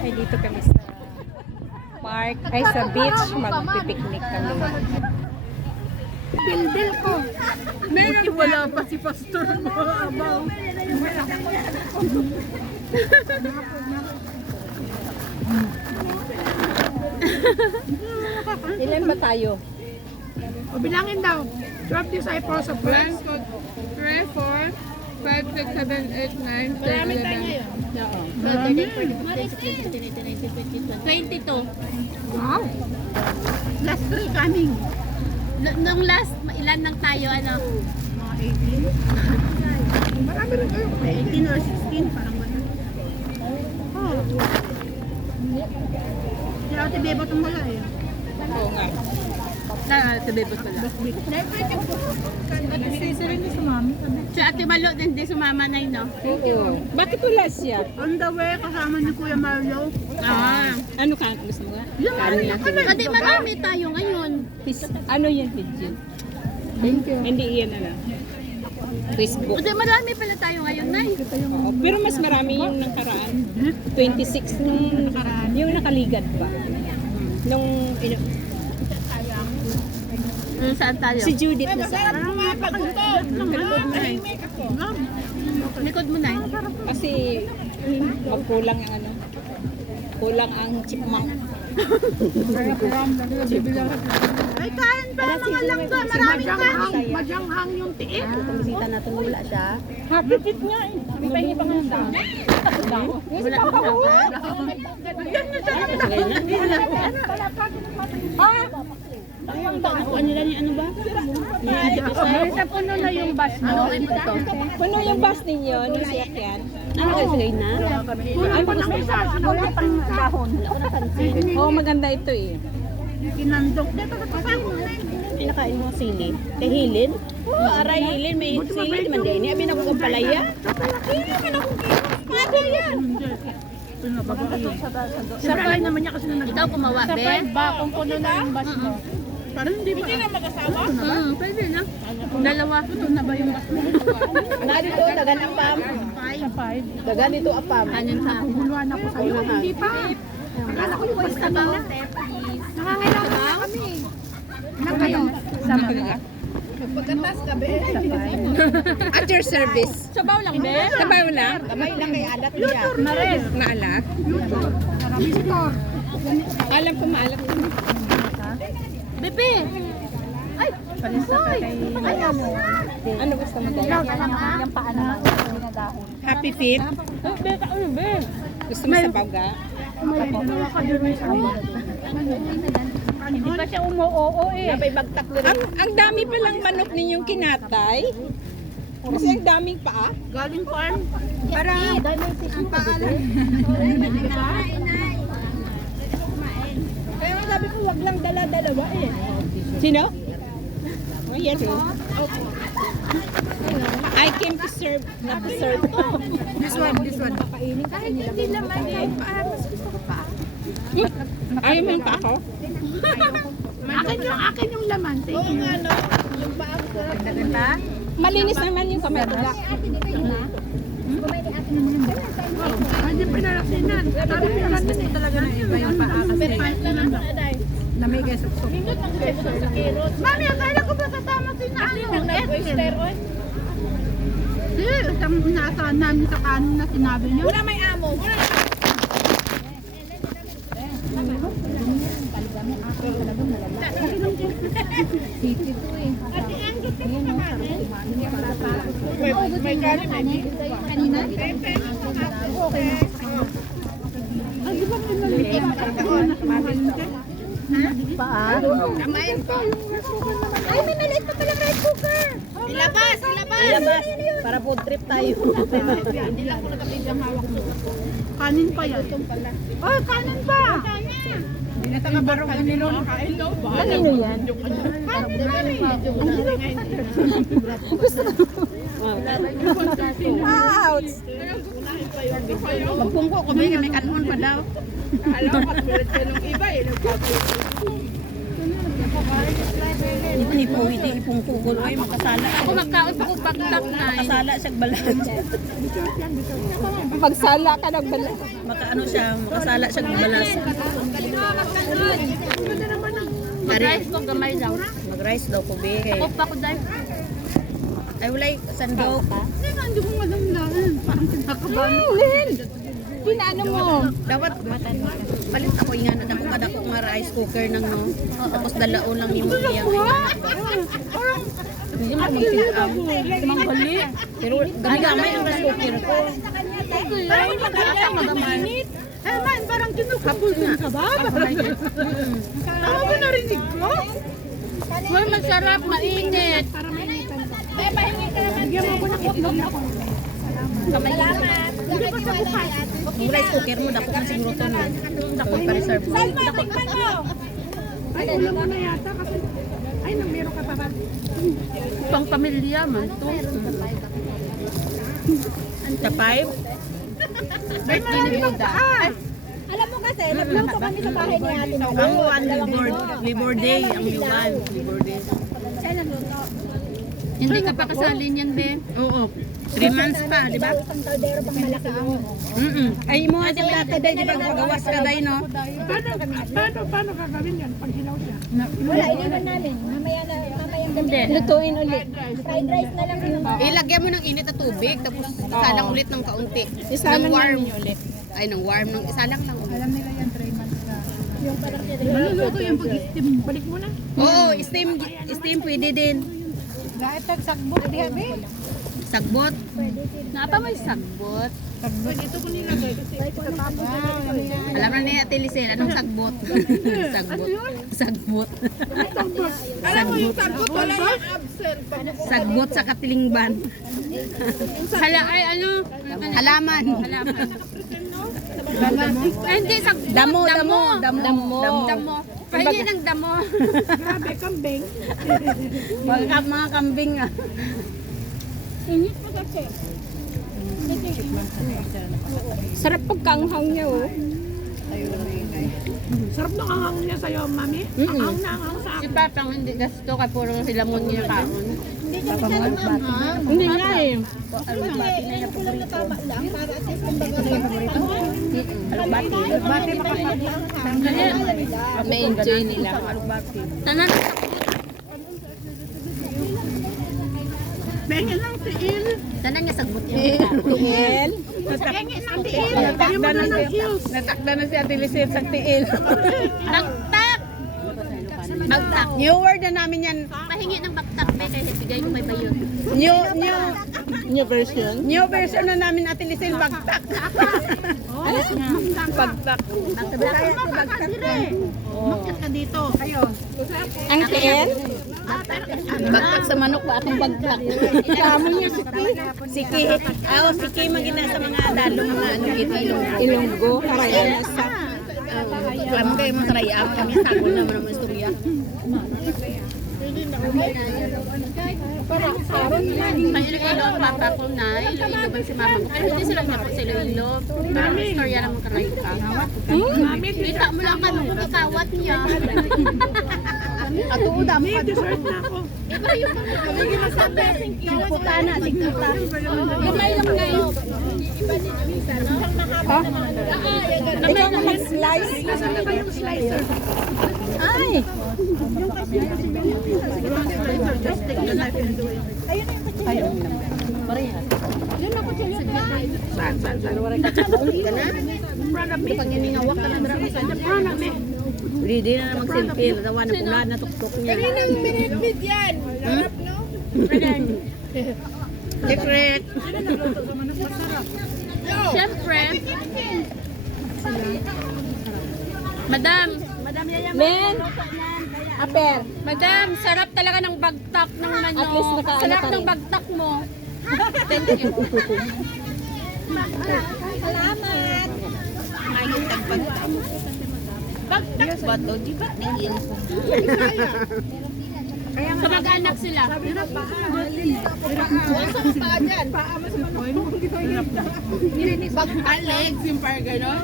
Ay, dito kami sa park. Ay, sa beach. Magpipiknik kami. Pindil ko. Buti wala pa si Pastor mo. Abaw. Ilan ba tayo? O bilangin daw. 12 disciples of Christ. 3, 4, 5, 6, 7, 8, 9, 10, 11. Oo. 22. Wow. Last 3 coming. Nung last, ilan lang tayo, ano? Mga 18. Marami rin kayo. 18 or 16. Parang gano'n. Oh. Si Ate Bebo itong wala eh. Oo nga. Sa bebot pala. Sisi rin yung sumami. Si Ate Malo din di sumama na yun, no? Oo. Bakit wala siya? On the way, kasama ni Kuya Marlo. Ah. Ano ka? Gusto mo nga? Yung Kasi marami tayo ngayon. Ano yan, Pigeon? Thank you. Hindi yan, ano? Facebook. Kasi marami pala tayo ngayon, Nay. Oo. Pero mas marami yung nakaraan. 26 nung nakaraan. Yung nakaligat ba? Nung Saan tayo? si Judith na sa Likod mo, Nay. kasi magkulang ang ano. Kulang ang chipmunk. Ay, kain pa mga langga. Maraming kanin. Majanghang yung tiit. Bisita natin wala siya. Hapit nga eh. May pahingi pa nga ang dami. Wala ko lang. Yan na siya. Ano nila ni ano ba? Sa puno na yung bus mo. Puno yung bus ninyo, nung siyakyan. Ano kayo sagay na? Ay, pa ng isa. Wala pang kahon. Oo, maganda ito eh. Kinandok. Dito sa kasama. Pinakain mo sili. Kay hilid? Oo, aray hilid. May sili. Di man din. Abi na ko kang palaya. Hindi man ako kaya yan. Sabay naman niya kasi na Ikaw kumawa, be? ba kung puno na yung bus mo? Parang hindi ba? Hindi na mag-asawa? Pwede na. Dalawa. Puno na ba yung bus mo? Na dito, dagan apam. Sa 5. Dagan dito apam. Anin sa ako. Buluan ako sa'yo. Hindi pa. Akala ko yung bus kanina. Nakangailangan na kami. Ilan kayo? Sama ka? Pagkatas ka be. At your service. Sabaw lang, be? Sabaw lang. Kamay lang kay alat niya. Mares. Maalat. Visitor. Alam ko maalat. Bebe! Ay! Ano gusto mo dahil? Yung paa naman. Happy feet? Gusto mo sa baga? Hindi pa siya umuoo eh. Napay bagtak diri. Ang dami palang manok ninyong kinatay. Kasi ang daming paa. Galing farm. Para ang paalam. Kaya nga sabi ko wag lang dala-dalawa eh. Sino? Oh, yes. I came to serve, not to serve. This one. Kahit hindi naman yung paa, mas gusto ko paa. Ayaw mo yung paa ko? Akin yung laman. Thank you. Malinis naman yung kamay ko. Hindi pinarasinan. Sabi pinarasinan talaga na iba yung paa kasi. Namigay sa suko. Mami, akala ko ba kasama si na ano? Esther. Isang inaasahan namin sa kanin na sinabi niyo. Wala may amo. May kanin. Kanina? Ay, di ba pinaliit? Paa? Ay, may maliit pa pala rice cooker! Ilabas. Para food trip tayo. Kanin pa yan. Ay, kanin pa! Binatang-barong ang nilong. Kanino yan? Kanin namin. Ouch! Magpungko ko ba may kanon pa daw? Alam ko katulad ka nung iba eh. Hindi ni po, hindi ipong pugol. Ay, makasala. Ako magkaon pa ko bagtak na. Makasala siya balat. Pagsala ka ng bala. Makaano siya, makasala siya balas. Mag-rice ko gamay daw. Mag-rice daw ko, be. Ako pa ko dahil. Ay, walay, sandaw ka. Hindi ko malamdaman. Parang kinakabahan. Pinaano mo? Dapat, palit ako nga na dako kada ko nga rice cooker nang no. Tapos dalaon lang yung iyang hindi mo magpinang. Manggali. Pero gamay-gamay ang rice cooker ko. Parang magagamit. Eh man, parang kinukapul ka ba? Tama ba narinig ko? Hoy, masarap, mainit. Bigyan mo ko ng itlog na ko. Salamat. Yung rice cooker mo, dako na siguro to no. Dako pa-reserve mo. Ay, ulam mo na yata kasi. Ay, nang meron ka pa ba? Pang pamilya man to. Sa 5? Birthday ni Buda. Alam mo kasi, nagluto kami sa bahay ni Ate Mama. Ang one Labor Day, ang one Labor Day. Siya nagluto. Hindi ka pa kasali niyan, be. Oo. 3 months pa, di ba? Isang kaldero pang malaki ang Ay mo nga sila taday, di ba? Magawas ka day, no? Paano gagawin yan pag hilaw siya? Wala, iniwan namin. Mamaya gabi. Lutuin ulit. Fried rice na lang yun. Ilagyan mo ng init na tubig, tapos isalang ulit ng kaunti. Ng warm. Ay, ng warm. Ng isalang lang ulit. Alam nila yan 3 months ka. Maluluto yung pag-steam. Balik mo na. Oo, steam pwede din. Dahil tagsakbot, di habi. Sagbot. Napa may sagbot. Ito ko nilagay kasi itatapos na lang. Alam na ni Ate Lisel, anong sagbot? Sagbot. Sagbot. Alam mo yung sagbot, wala yung absent. Sagbot sa katilingban. Hala, ay ano? Halaman. Ay, hindi, sagbot. Damo. Damo. Pahingi ng damo. Grabe, kambing. Mga kambing ah. Sarap pagkanghang niya, oh. Sarap ng anghang niya sa'yo, mami. Anghang na anghang sa Si akin. Papang hindi gasto ka puro silamon niya kaon. Hindi nga eh. Bati May enjoy nila. Tanan Pengen lang si Il. Tanan niya sagbot niya. Tiil. Pengen lang si Il. Bigyan mo na ng ills. Natakda na si Ate Lisel sa tiil. bagtak. Bagtak. New word na namin yan. Pahingi ng bagtak be kaya bigay ko may bayon. New version. New version na namin Ate Lisel, bagtak. Bagtak. Bakit ka dito? Ayun. Ang tiil? Bagtak sa manok ba akong bagtak? Kamo niya si Siki. Siki magina sa mga dalong mga ano ilong. Ilonggo. Karaya sa. Alam kayo mga sarayam, kami sagol naman ang istorya. Kaya ilo ang papa ko na, ilo ba si mama ko. Pero hindi sila napag sila ilo. Pero may istorya naman kanay ka. Mami, Kita mo lang kami kakawat niya. Ato o dami ka dessert na ako. Iba yung mga nasabi. puta na, tigputa. Gamay lang ngayon. Ikaw na mag-slice. Nasaan na ba yung slicer? Ay! Just take the knife and do it. Saan? Uli ka na. Pag iningawak ka na drama sa Ready na namang silpil. Tawa na pula na tuktok niya. Minute yan. Harap, no? Secret. Siyempre. Madam. Men! Aper! Madam, sarap talaga ng bagtak ng At least manok. nakaano Sarap ka ng rin. bagtak mo. Thank you. Salamat! Ayun, tagpag. Bagtak ba to? Di ba tingin? Kamag-anak sila. Alex, yung parang gano'n.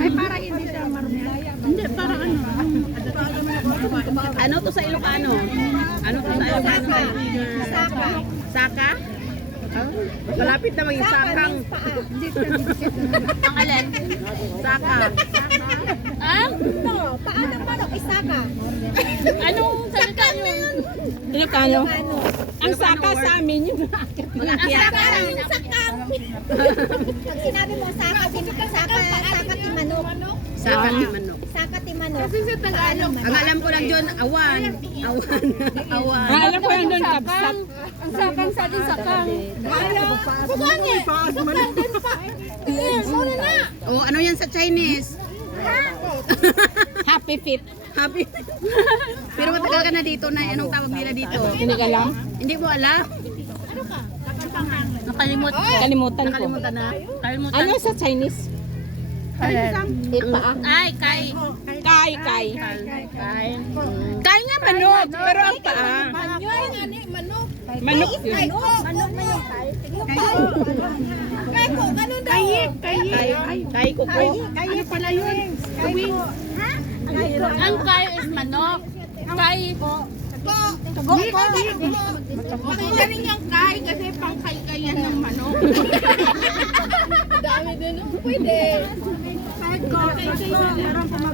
Ay, para hindi siya marumi. Hindi, parang ano. Ano to sa Ilocano? Ano to sa Ilocano? Saka. Saka? Malapit na maging sakang. Ang alin? Saka. Ah? Paano manok? Isaka. Anong salita yun? Ilocano. Ang saka sa amin yung Saka yung sakang. Pag sinabi mo saka timanok. Saka ni manok. Saka timanok. Kasi sa Tagalog. Ang alam ko lang dyan, awan. Awan. Awan. alam ko yung doon kapsat. Ang sakang sa atin sakang. O, ano yan sa Chinese? Happy feet. Happy. Pero matagal ka na dito na. Anong tawag nila dito? Hindi ka lang. Hindi mo alam? Nakalimot ko. Kalimutan ko. Nakalimutan na. Kalimutan. Ano sa Chinese? Ipa. Ay, kay. Kai. Kay. Kai nga manok, pero ang paa. Manok yun. Kay ko po. Ano pala yun? Kawing. Ang kay is manok. Kay. Pakita rin yung kay kasi pang kay-kayan ng manok. Dami din. Pwede.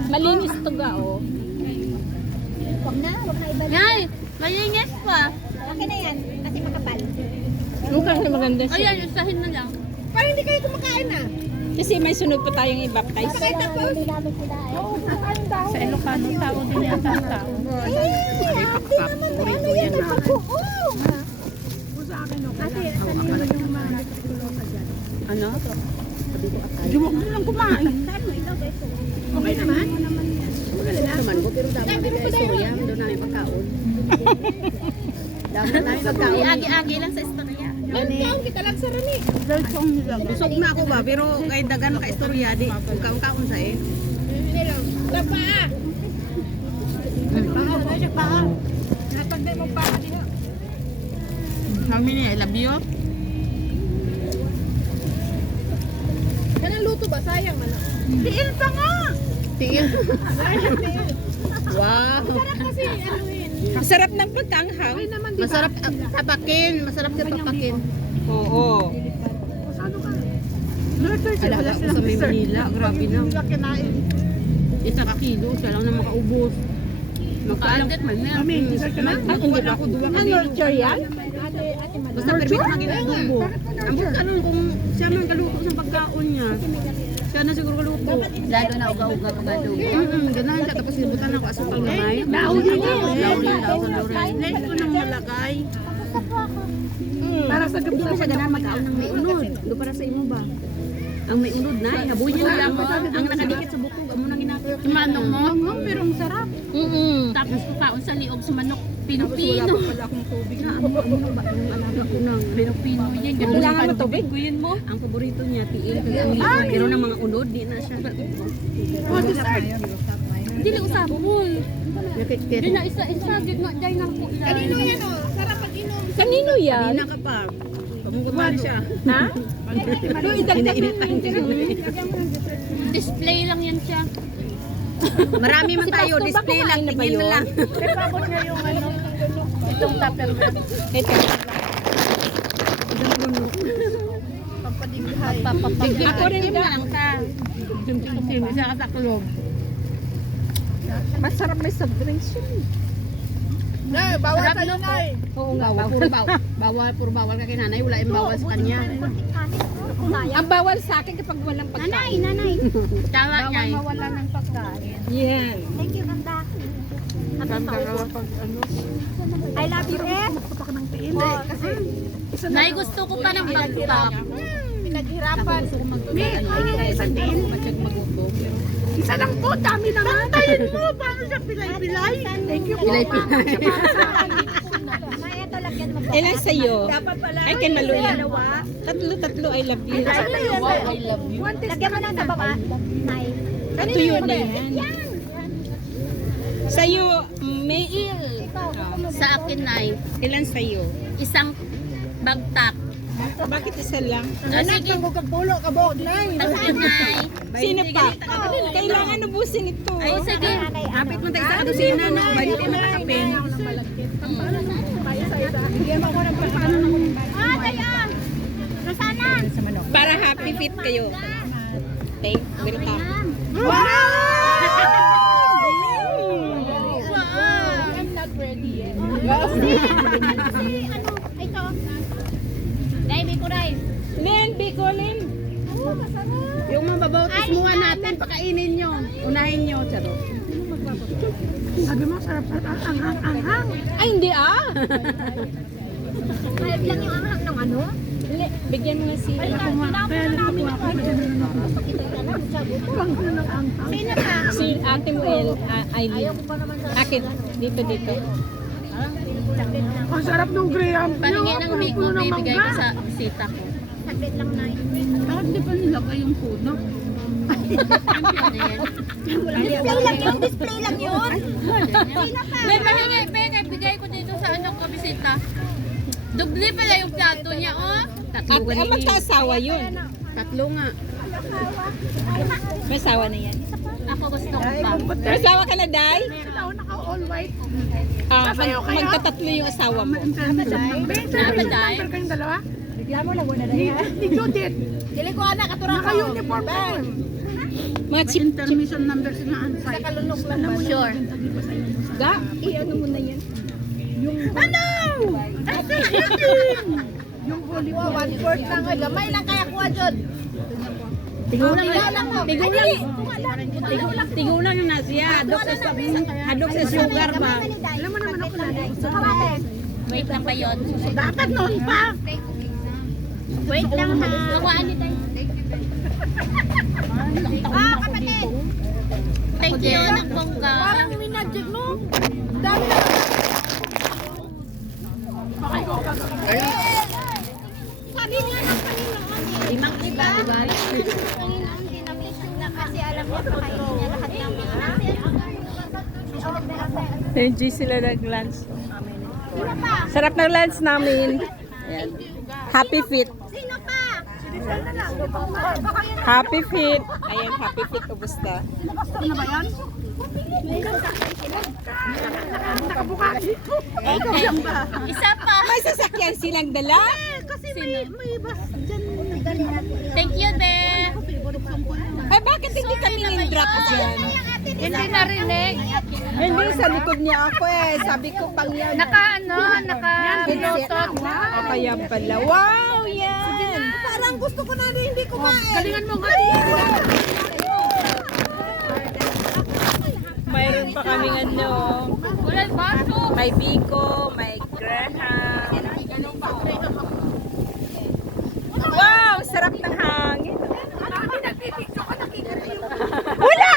Malinis to ga, oh. Huwag na ibalik. Nay, malinis pa. Okay na yan. Kasi makapal. Mukhang maganda siya. Ayan, usahin na lang. Parang hindi kayo kumakain na. Kasi may sunog pa tayong i-baptize. Sa Ilocano, tao din yata ang tao. Paborito yan na. Ano? Huwag mo lang kumain. Okay naman? Naman ko, pero dapat hindi ka istorya. Doon namin pagkaon. Dapat namin pagkaon. Agi-agi lang sa istorya. Kita lang sa rani. Busog na ako ba? Pero kahit dagan maka-istorya, di. Kaon sa eh. Kami ni, I love you. Kanang luto ba? Sayang man. Tiil pa nga. Tiil. Wow. Kasi ano yun. Sarap ng pagkanghang. Masarap tapakin. Masarap ka tapakin. Oo. Alaga ko sa may Manila. Grabe na. Isa ka kilo. Siya lang na makaubos. Makaalam man na. Ah, hindi ba? Ang nurture yan? Basta permit na ginagawa. Ang ano kung siya man kaluto sa pagkaon niya. Siya na siguro kaluto. Lalo na uga-uga pa doon. Ganahan siya. Tapos nibutan ako asukal na ngay. Naunin Lain ko nang malagay. Para sa gabi siya ganahan mag-aon ng may unod. Do para sa imo ba? Ang may unod na. Inabuhin niya lang. Ang nakadikit sa bukog. Amo nang ginagawa. Manong mo. Pero ang sarap. Tapos kukaon sa liog sa manok. Pino-pino. Amo na ba? Ang alaga ko nang. Pino-pino yan. Kailangan mo tubig? Guyin mo. Ang paborito niya, tiil. Kasi ang liwan. Pero ng mga unod, di na siya. Hindi lang usapol. Nakikit. Hindi na isa-isa. Gid na dahil na po. Kanino yan o? Sarap pag-inom. Kanino yan? Hindi na ka pa. Pamungkutan siya. Ha? Iniinitan siya. Display lang yan siya. Marami man tayo. Pastor, Display baka lang. kumain na ba Tingin na yun? lang. Repabot niya yung ano. Itong tupper na. Ito. Ako rin na lang ka. Simple siya kataklob. Masarap may soft drinks yun. Bawal sa'yo na Oo nga, Puro bawal ka kay nanay. Wala yung bawal sa kanya. Ang bawal sa akin kapag walang pagkain. Nanay. Tawa niya. Mawala ng pagkain. Yan. Thank you, Ganda. I love you, eh. Nay, gusto ko pa ng bagtap. Pinaghirapan. Isa lang po. Dami naman. Tayin mo. Paano siya pilay-pilay? Thank you po. Pilay-pilay. Maya, ito lagyan mo. Ilan sa'yo? Dapat pala. Ay, kay Maluya. Tatlo, I love you. I love you. Lagyan mo lang sa baba. Nay. Tuyo na yan. Sa'yo, Mail. Sa akin, Nay, Ilan sa'yo? isang bagtak. Bakit isa lang? Sige, Pulo ka ba? Nay. sa akin, Nay. Sino pa? Kailangan ubusin ito. Ay, sige. Hapit mo tayo sa kusina na. Bayo tayo magkapin. Bigyan mo ako ng paano na kung Para happy fit kayo. Okay, welcome. I'm not ready yet. Len, Bicolin. yung mababautis mo natin, pakainin nyo. Unahin nyo, charo. Sabi mo, sarap sa anghang. Ay, hindi ah. Halip lang yung anghang ng ano? Le, bigyan mo nga si... Sino pa? Si Ate Muel, Aileen. Akin, dito. Ang sarap ng graham. Paningin ng migo, bibigay ko sa bisita ko. Saglit lang na yun. Bakit di pa nilagay yung puno? Ano yan? Display lang yun, display lang yun. Sino pa? May pahingi, bigay ko dito sa anak ko bisita. Dubli pala yung plato niya, oh. At magkasawa yun. Tatlo nga. May asawa na yan. Ako gusto ko pa. May asawa ka na, Day? Ako naka all white. Magtatatlo yung asawa mo. Napaday? Kayong dalawa? Bigla mo lang muna na yan. Ni Judith. Dili ko anak, katurang ko. Naka-uniform pa yun. Mga chip. Intermission number sila on site. Kalunok lang ba? Sure. Ga, i-ano mo na yan. Ano? Yung holy Wow, 1/4 lang. Ay, gamay lang kaya kuha dyan. Tigulang lang mo. Tigulang yun na siya. Hadok sa sugar ba? Alam mo naman ako na. Kawates. Wait lang ba yun? Dapat noon pa. Wait lang ha. Nakuhaan ni tayo. Kapatid. Thank you, anak bongga. Parang minadjig mo. Dami na. Sabi niya ng Panginoon. Diba? Panginoon dinamisin na kasi alam niya pakainin niya lahat ng mga. Enjoy sila ng-lunch. Sino pa? Sarap ng lunch namin. Ayan. Happy fit. Sino pa? Happy fit. Ayan, happy fit. Ubus na. Ano ba yan? Nakabuka dito. Isa pa. May sasakyan silang dala. Kasi may bus dyan. Thank you, Be. Ay, bakit hindi kami in-drop dyan? Hindi narinig. Hindi, sa likod niya ako eh. Sabi ko pang yan. Naka-pilotot. O kaya pala. Wow, yan. Parang gusto ko na rin hindi kumain. Galingan mo nga. Mayroon pa kaming ano. Walang baso. May biko, may graham. Wow, sarap ng hangin. Wala!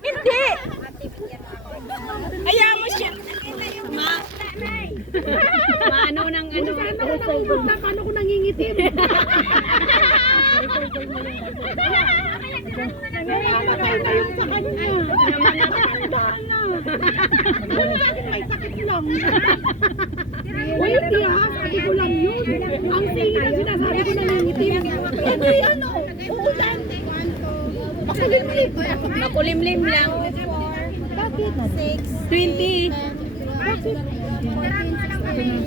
Hindi! Ayaw mo siya. Maano ng ano. Paano ko nangingitim? Namamatay na yung sa kanya. May sakit lang. Uy, hindi ha. Sabi ko lang yun. Ang tingin na sinasabi ko nangingitim. Hindi ano. Uulan. Makulimlim. Makulimlim lang. Bakit? 20.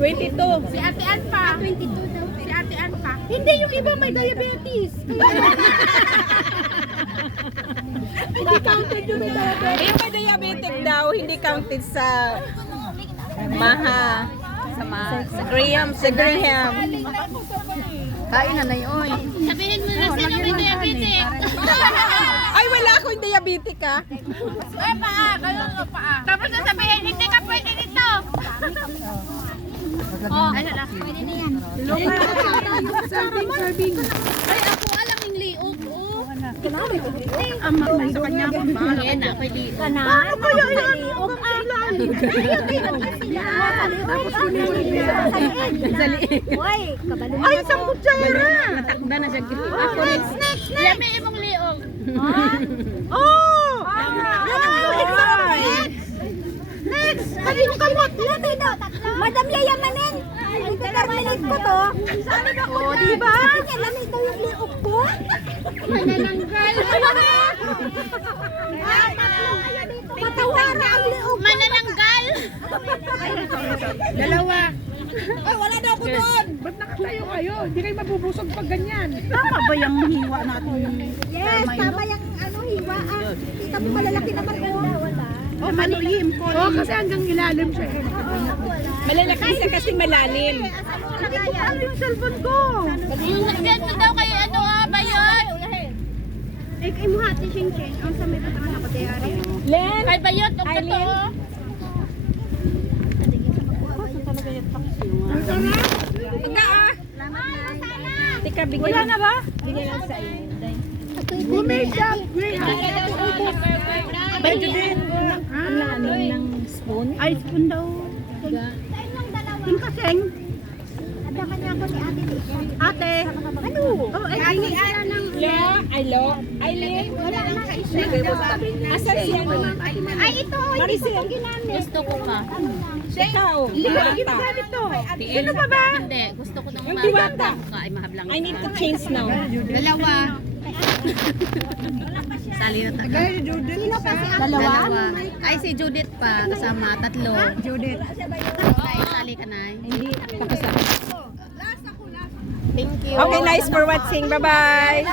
22. Si Ate Ann pa. 22 daw. Si Ate Ann pa. Hindi, yung iba may diabetes. Hindi counted yung may diabetes. Yung may diabetic daw, hindi counted sa maha. Sa Graham. Sa Graham. Kain na na yun. Sabihin mo na sino may diabetes. Ay, wala akong diabetic ha. Ay, paa. Kayo nga paa. Tapos sasabihin, hindi ka pwede dito. Oh, ay, hala. Pwede na yan. Serving. Ay, ako alam yung liog. Oh. May sa kanya ako ba? Ayan na, pwede. Paano kaya yan? Tapos kunin niya. Uy, kabalo mo. Ay, isang kutsara! Natakda na siya. Ako rin. Yami imong liog. Oh! Ah, Kanino kamot? Lami daw. Madam Yayamanin. Ay, determinate ko to. Sabi na ko, di ba? Lami daw yung liok ko. Manananggal. Patawara ang liok ko. Manananggal! Dalawa. Ay, wala daw ko doon. Ba't nakatayo kayo? Hindi kayo mabubusog pag ganyan. Tama ba yung hiwa natin? Yes, tama yung hiwa. Kita mo malalaki naman ko. Oh, manulim ko. Oh, kasi hanggang ilalim siya. Malalaki siya kasi malalim. Hindi ko pa yung cellphone ko. Nagbiyan mo daw kayo Bayot? Eh, imuhati siyang change. Ang sa may patangan ako, Tayari. Len! Kay Bayot, ang Eileen. totoo. Tika, bigyan. Wala na ba? Bigyan lang sa iyo. Bumidap! Medyo din. Ano ng spoon? Ay, spoon daw. Yung kaseng. Adaman niya ako ni ate. Ate. Ano? Oh, ay, ng... Aileen. Asan siya? Ay, ito. Hindi ko ito ginamit. Gusto ko pa. Ikaw. Hindi ko Diwata. ginagamit to. Sino pa ba? Hindi, gusto ko nang Yung diwata. Ay, mahablang. I need to change now. Dalawa. Sali na tayo. Sino pa si ate? Dalawa. Ay, si Judith pa. Kasama, tatlo. Judith. Ay, sali ka na. Hindi. Tapos na. Thank you. Okay, nice for watching. Bye-bye.